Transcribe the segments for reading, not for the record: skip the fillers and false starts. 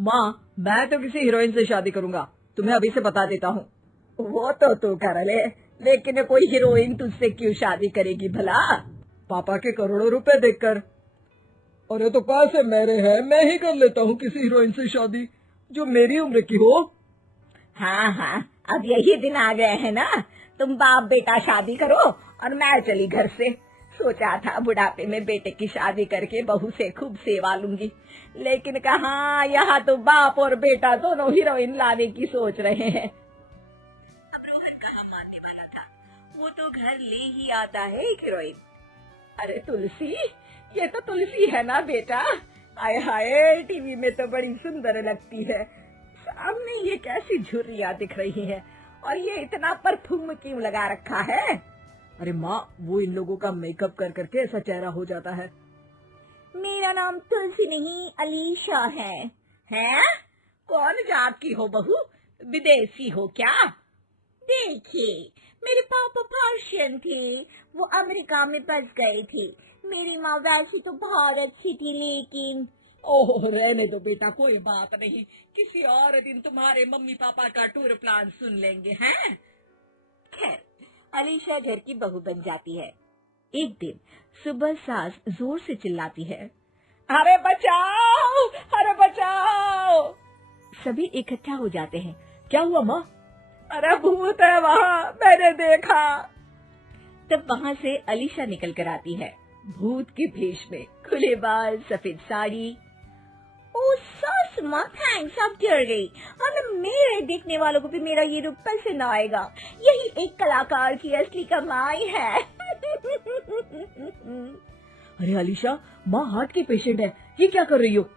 माँ, मैं तो किसी हीरोइन से शादी करूंगा, तुम्हें अभी से बता देता हूँ। वो तो तू कर ले, लेकिन कोई हीरोइन तुझसे क्यों शादी करेगी भला? पापा के करोड़ों रुपए देखकर। अरे तो पैसे मेरे हैं, मैं ही कर लेता हूँ किसी हीरोइन से शादी जो मेरी उम्र की हो। हाँ हाँ, अब यही दिन आ गए हैं ना, तुम बाप बेटा शादी करो और मैं चली घर से। सोचा था बुढ़ापे में बेटे की शादी करके बहू से खूब सेवा लूंगी, लेकिन कहाँ, यहाँ तो बाप और बेटा दोनों हीरोइन लाने की सोच रहे हैं। अब रोहन कहाँ मानने वाला था, वो तो घर ले ही आता है एक हीरोइन। अरे तुलसी, ये तो तुलसी है ना बेटा? आय हाय, टीवी में तो बड़ी सुंदर लगती है, सामने ये कैसी झुर्रियाँ दिख रही है, और ये इतना परफ्यूम क्यों लगा रखा है? अरे माँ, वो इन लोगों का मेकअप कर करके ऐसा चेहरा हो जाता है। मेरा नाम तुलसी नहीं अलीशा है। हैं? कौन जात की हो बहू? विदेशी हो क्या? देखिए, मेरे पापा पर्शियन थे, वो अमेरिका में बस गए थे। मेरी माँ वैसी तो बहुत अच्छी थी, लेकिन ओह, रहने दो बेटा, कोई बात नहीं, किसी और दिन तुम्हारे मम्मी पापा का टूर प्लान सुन लेंगे हैं। खैर, अलीशा घर की बहू बन जाती है। एक दिन सुबह सास जोर से चिल्लाती है, अरे बचाओ, अरे बचाओ। सभी इकट्ठा हो जाते हैं। क्या हुआ माँ? अरे भूत है वहाँ, मैंने देखा। तब वहाँ से अलीशा निकल कर आती है, भूत के भेष में, खुले बाल, सफेद साड़ी। ओ सास माँ, थैंक्स, अब डर गई, और मेरे देखने वालों को भी मेरा ये रूप पसंद आएगा। यही एक कलाकार की असली कमाई है। अरे अलीशा, माँ हार्ट की पेशेंट है, ये क्या कर रही हो?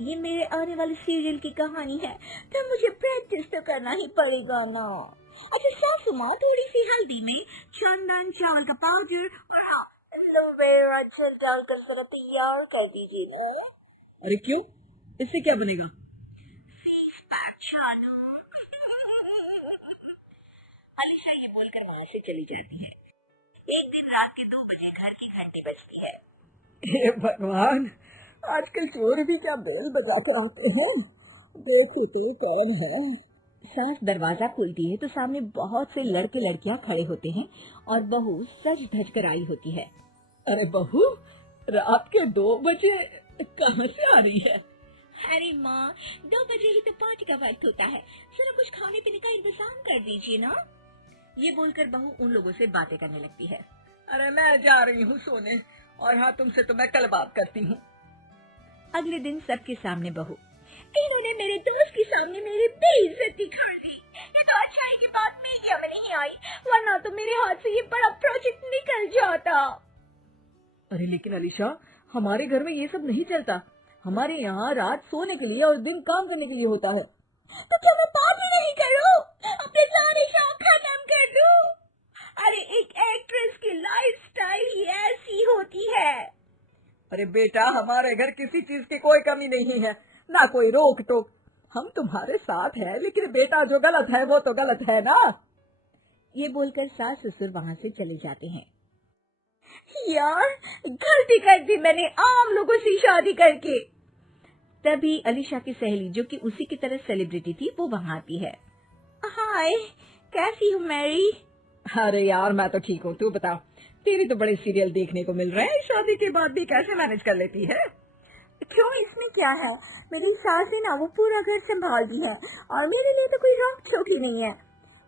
ये मेरे आने वाले सीरियल की कहानी है, तो मुझे प्रैक्टिस तो करना ही पड़ेगा ना। अच्छा सासू माँ, थोड़ी सी हल्दी में चंदन, चावल का पाउडर और एलोवेरा जेल डालकर जरा तैयार कर दीजिए ना। अरे क्यों, इससे क्या बनेगा? अलीशा ये बोलकर वहाँ से चली जाती है। एक दिन रात के 2 बजे घर की घंटी बजती है। हे भगवान, आजकल चोर भी क्या बेल बजा कर आते हैं, देखो तो कौन है। सास दरवाजा खोलती है तो सामने बहुत से लड़के लड़कियां खड़े होते हैं और बहू सज धज कर आई होती है। अरे बहू, रात के 2 बजे कहाँ से आ रही है? अरे माँ, 2 बजे ही तो पार्टी का वक्त होता है, जरा कुछ खाने पीने का इंतजाम कर दीजिए ना। ये बोलकर बहू उन लोगों से बातें करने लगती है। अरे मैं जा रही हूँ सोने, और हाँ, तुमसे तो मैं कल बात करती हूँ। अगले दिन सबके सामने बहू, इन्होंने मेरे दोस्त के सामने मेरी बेइज्जती कर दी। ये तो अच्छा है कि बात मीडिया में नहीं आई, वरना तो मेरे हाथ से ये बड़ा प्रोजेक्ट निकल जाता। अरे लेकिन अलीशा, हमारे घर में ये सब नहीं चलता, हमारे यहाँ रात सोने के लिए और दिन काम करने के लिए होता है। तो क्या मैं पार्टी नहीं करूं, अपने सारे शौक खत्म कर दूं? अरे एक एक्ट्रेस की लाइफस्टाइल ही ऐसी होती है। अरे बेटा, हमारे घर किसी चीज की कोई कमी नहीं है, ना कोई रोक टोक, हम तुम्हारे साथ है, लेकिन बेटा जो गलत है वो तो गलत है ना। ये बोलकर सास ससुर वहाँ से चले जाते हैं। यार, गलती कर दी मैंने आम लोगों से शादी करके। तभी अलीशा की सहेली, जो कि उसी की तरह सेलिब्रिटी थी, वो वहाँ आती है। हाय, कैसी हो मैरी? अरे यार, मैं तो ठीक हूँ, तू बता, तेरी तो बड़े सीरियल देखने को मिल रहे हैं, शादी के बाद भी कैसे मैनेज कर लेती है? क्यों, इसमें क्या है, मेरी सास है ना, वो पूरा घर संभालती है, और मेरे लिए तो कोई रोक टोक ही नहीं है।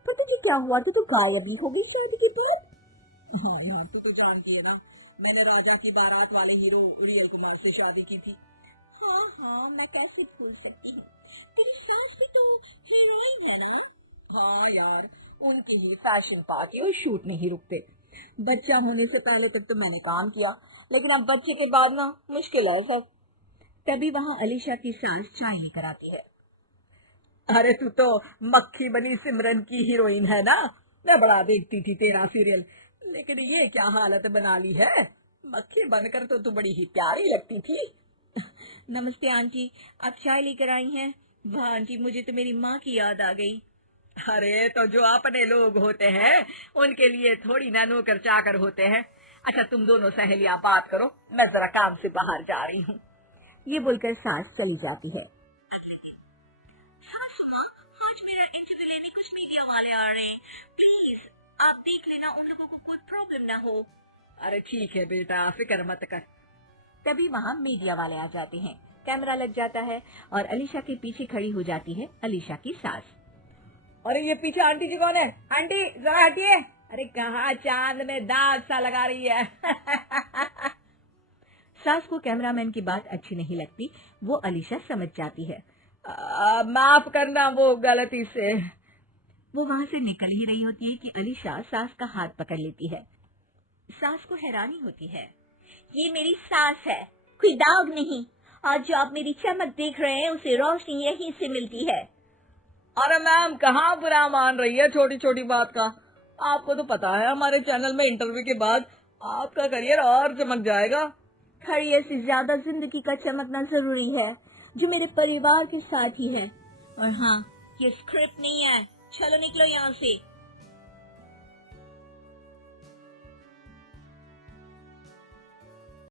पर तुझे क्या हुआ, तू तो गायब ही हो गई शादी के बाद। हाँ यार, तू तो जानती है ना, मैंने राजा की बारात वाले हीरो रियल कुमार से शादी की थी। हाँ हाँ, मैं कैसे भूल सकती हूँ, तेरी सास भी तो हीरोइन है ना। हाँ यार, उनकी ही फैशन पार्टी और शूट नहीं रुकते। बच्चा होने से पहले तक तो मैंने काम किया, लेकिन अब बच्चे के बाद ना मुश्किल है सब। तभी वहाँ अलीशा की सास चाय लेकर आती है। अरे तू तो मक्खी बनी सिमरन की हीरोइन है ना, मैं बड़ा देखती थी तेरा सीरियल, लेकिन ये क्या हालत बना ली है, मक्खी बनकर तो तू बड़ी ही प्यारी लगती थी। नमस्ते आंटी, आप चाय लेकर आई हैं? वाह आंटी, मुझे तो मेरी माँ की याद आ गई। अरे तो जो अपने लोग होते हैं उनके लिए थोड़ी ना नौकर चाकर होते हैं। अच्छा तुम दोनों सहेलियां बात करो, मैं जरा काम से बाहर जा रही हूँ। ये बोलकर सास चली जाती है। न हो। अरे ठीक है बेटा, फिक्र मत कर। तभी वहाँ मीडिया वाले आ जाते हैं। कैमरा लग जाता है और अलीशा के पीछे खड़ी हो जाती है अलीशा की सास। अरे ये पीछे आंटी जी कौन है? आंटी जरा हटिए। अरे कहाँ चांद में दाग सा लगा रही है। सास को कैमरामैन की बात अच्छी नहीं लगती, वो अलीशा समझ जाती है। माफ करना, वो गलती से। वो वहाँ से निकल ही रही होती है कि अलीशा सास का हाथ पकड़ लेती है। सास को हैरानी होती है, ये मेरी सास है, कोई दाग नहीं। आज जो आप मेरी चमक देख रहे हैं उसे रोशनी यहीं से मिलती है। अरे मैम, कहाँ बुरा मान रही है छोटी छोटी बात का। आपको तो पता है हमारे चैनल में इंटरव्यू के बाद आपका करियर और चमक जाएगा। करियर से ज्यादा जिंदगी का चमकना जरूरी है, जो मेरे परिवार के साथ ही है। और हाँ, ये स्क्रिप्ट नहीं है, चलो निकलो यहाँ से।